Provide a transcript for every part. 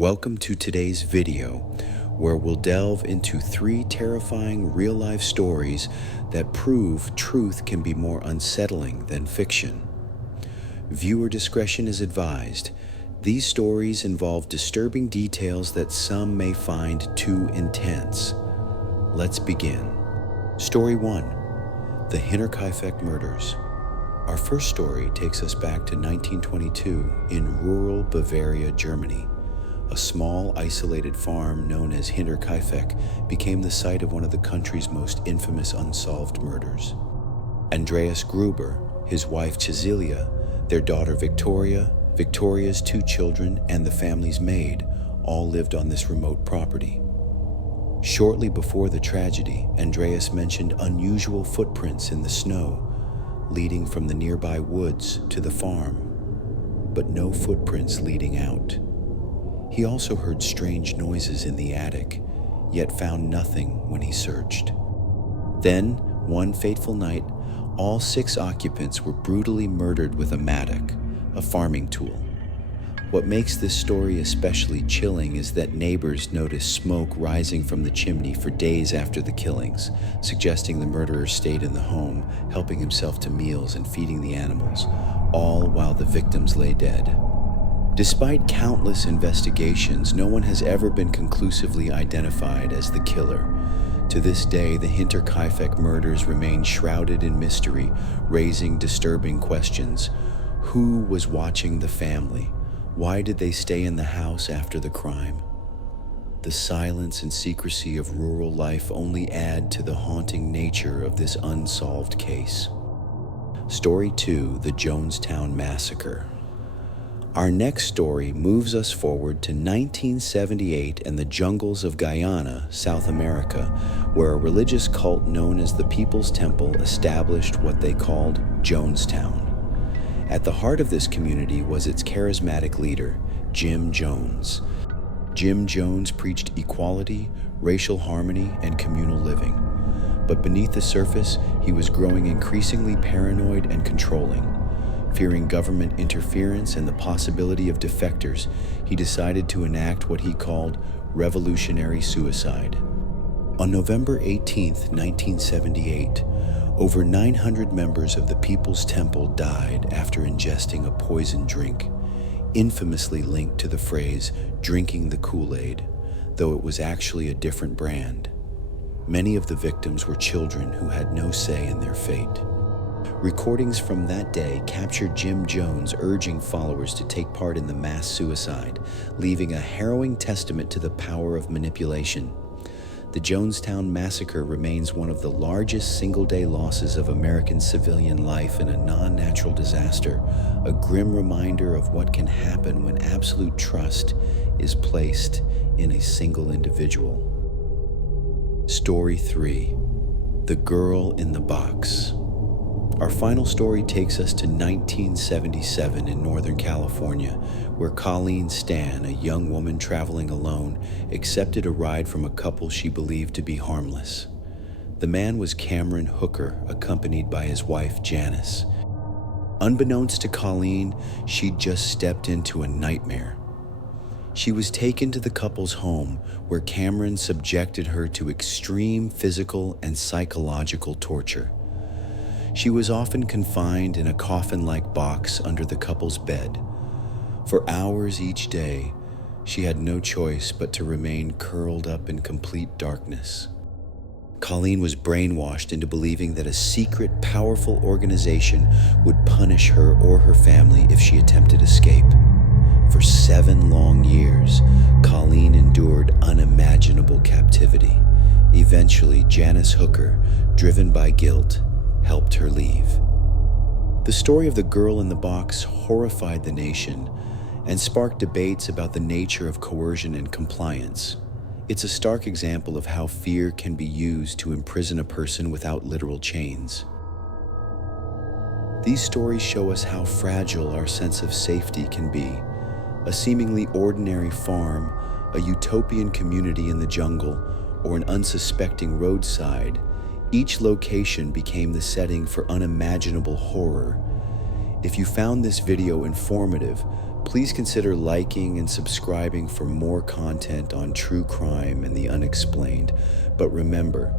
Welcome to today's video, where we'll delve into 3 terrifying real-life stories that prove truth can be more unsettling than fiction. Viewer discretion is advised. These stories involve disturbing details that some may find too intense. Let's begin. Story 1. The Hinterkaifeck Murders. Our first story takes us back to 1922 in rural Bavaria, Germany. A small, isolated farm known as Hinterkaifeck became the site of one of the country's most infamous unsolved murders. Andreas Gruber, his wife Cecilia, their daughter Victoria, Victoria's 2 children, and the family's maid all lived on this remote property. Shortly before the tragedy, Andreas mentioned unusual footprints in the snow, leading from the nearby woods to the farm, but no footprints leading out. He also heard strange noises in the attic, yet found nothing when he searched. Then, one fateful night, all 6 occupants were brutally murdered with a mattock, a farming tool. What makes this story especially chilling is that neighbors noticed smoke rising from the chimney for days after the killings, suggesting the murderer stayed in the home, helping himself to meals and feeding the animals, all while the victims lay dead. Despite countless investigations, no one has ever been conclusively identified as the killer. To this day, the Hinterkaifeck murders remain shrouded in mystery, raising disturbing questions. Who was watching the family? Why did they stay in the house after the crime? The silence and secrecy of rural life only add to the haunting nature of this unsolved case. Story 2: The Jonestown Massacre. Our next story moves us forward to 1978 and the jungles of Guyana, South America, where a religious cult known as the People's Temple established what they called Jonestown. At the heart of this community was its charismatic leader, Jim Jones. Jim Jones preached equality, racial harmony, and communal living. But beneath the surface, he was growing increasingly paranoid and controlling. Fearing government interference and the possibility of defectors, he decided to enact what he called revolutionary suicide. On November 18, 1978, over 900 members of the People's Temple died after ingesting a poison drink, infamously linked to the phrase "drinking the Kool-Aid," though it was actually a different brand. Many of the victims were children who had no say in their fate. Recordings from that day captured Jim Jones urging followers to take part in the mass suicide, leaving a harrowing testament to the power of manipulation. The Jonestown Massacre remains one of the largest single-day losses of American civilian life in a non-natural disaster, a grim reminder of what can happen when absolute trust is placed in a single individual. Story 3: The Girl in the Box. Our final story takes us to 1977 in Northern California, where Colleen Stan, a young woman traveling alone, accepted a ride from a couple she believed to be harmless. The man was Cameron Hooker, accompanied by his wife Janice. Unbeknownst to Colleen, she'd just stepped into a nightmare. She was taken to the couple's home, where Cameron subjected her to extreme physical and psychological torture. She was often confined in a coffin-like box under the couple's bed. For hours each day, she had no choice but to remain curled up in complete darkness. Colleen was brainwashed into believing that a secret, powerful organization would punish her or her family if she attempted escape. For 7 long years, Colleen endured unimaginable captivity. Eventually, Janice Hooker, driven by guilt, helped her leave. The story of the girl in the box horrified the nation and sparked debates about the nature of coercion and compliance. It's a stark example of how fear can be used to imprison a person without literal chains. These stories show us how fragile our sense of safety can be. A seemingly ordinary farm, a utopian community in the jungle, or an unsuspecting roadside, each location became the setting for unimaginable horror. If you found this video informative, Please consider liking and subscribing for more content on true crime and the unexplained. But remember,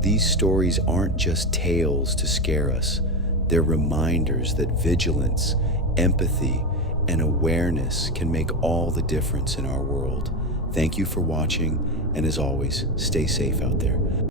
these stories aren't just tales to scare us. They're reminders that vigilance, empathy, and awareness can make all the difference in our world. Thank you for watching, and as always, stay safe out there.